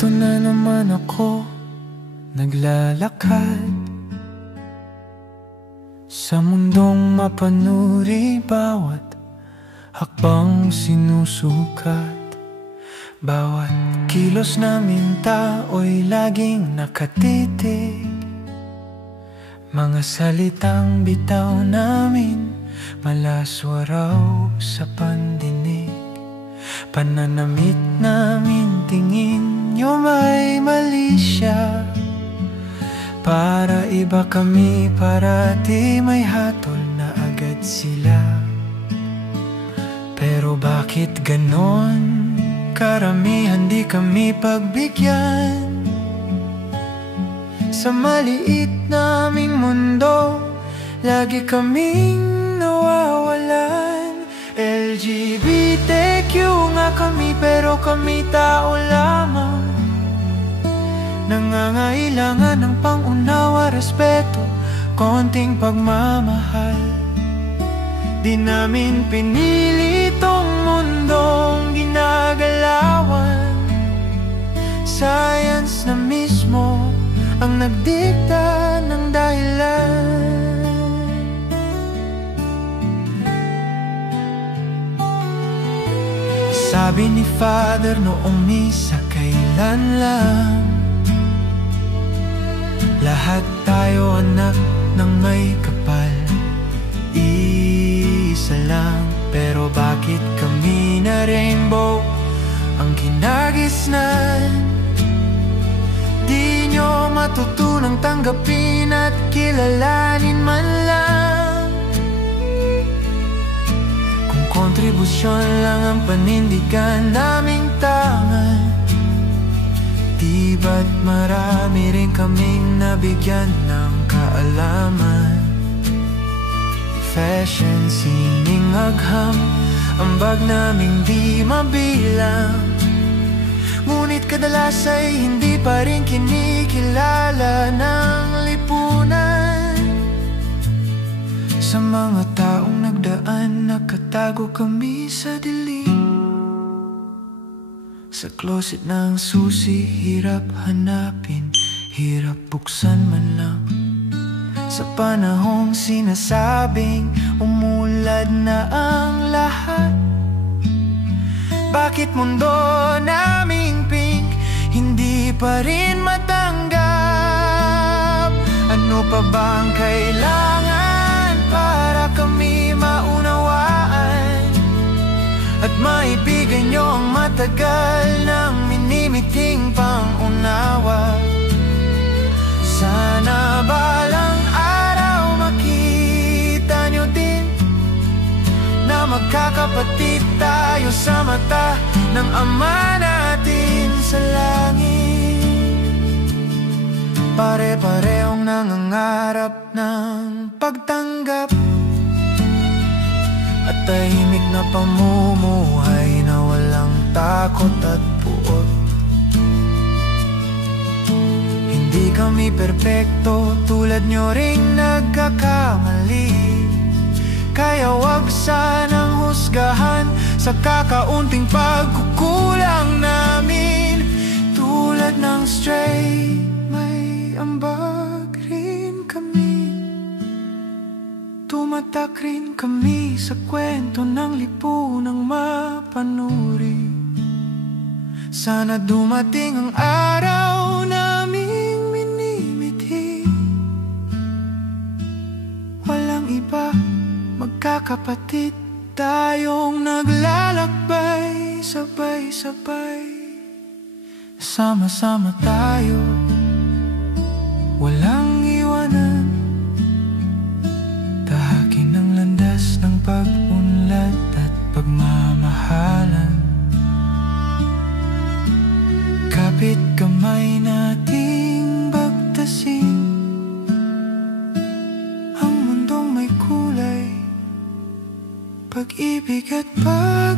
Ito na naman ako, naglalakad sa mundong mapanuri, bawat hakbang sinusukat. Bawat kilos namin tao'y laging nakatitig. Mga salitang bitaw namin malaswaraw sa pandinig. Pananamit namin tingin nyo may mali siya. Para iba kami, parati may hatol na agad sila. Pero bakit ganon? Karamihan di kami pagbigyan. Sa maliit naming mundo, lagi kaming nawawalan. LGBTQ nga kami, pero kami tao lamang. Nangangailangan ng pangunawa, respeto, konting pagmamahal. Di namin pinili tong mundong ginagalawan. Science na mismo ang nagdikta ng dahilan. Sabi ni Father noong misa, kailan lang lahat tayo anak ng may kapal. Isa lang, pero bakit kami na rainbow ang kinagisnan? Di nyo matutunang tanggapin at kilalanin man lang. Kung kontribusyon lang ang panindigan naming tangan, di ba't marami rin kaming nabigyan ng kaalaman? Fashion, sining, agham, ambag naming di mabilang. Ngunit kadalas ay hindi pa rin kinikilala ng lipunan. Sa mga taong nagdaan, nakatago kami sa dilim. Sa closet ng susi, hirap hanapin, hirap buksan man lang. Sa panahong sinasabing umulad na ang lahat, bakit mundo naming pink hindi pa rin matanggap? Ano pa bang kailangan para kami maunawaan at maibigay nyo ang matagal ng minimiting pangunawa? Sana balang araw makita nyo din na magkakapatid tayo sa mata ng Ama natin sa langit. Pare-parehong nangangarap ng pagtanggap at tahimik na pamumuhay na walang takot at puot. Hindi kami perpekto, tulad nyo ring nagkakamali. Kaya wag sanang husgahan sa kakaunting pagkukulang namin. Tulad ng stray, may ambag rin kami. Tumatak rin kami sa kwento ng lipunang mapanuri. Sana dumating ang araw naming minimithi. Walang iba, magkakapatid tayong naglalakbay, sabay-sabay. Sama-sama tayo, walang iwanan. Tahakin ang landas ng pag-unlad at pagmamahalan. Kapit kamay nating bagtasin ang mundong may kulay, pag-ibig at pag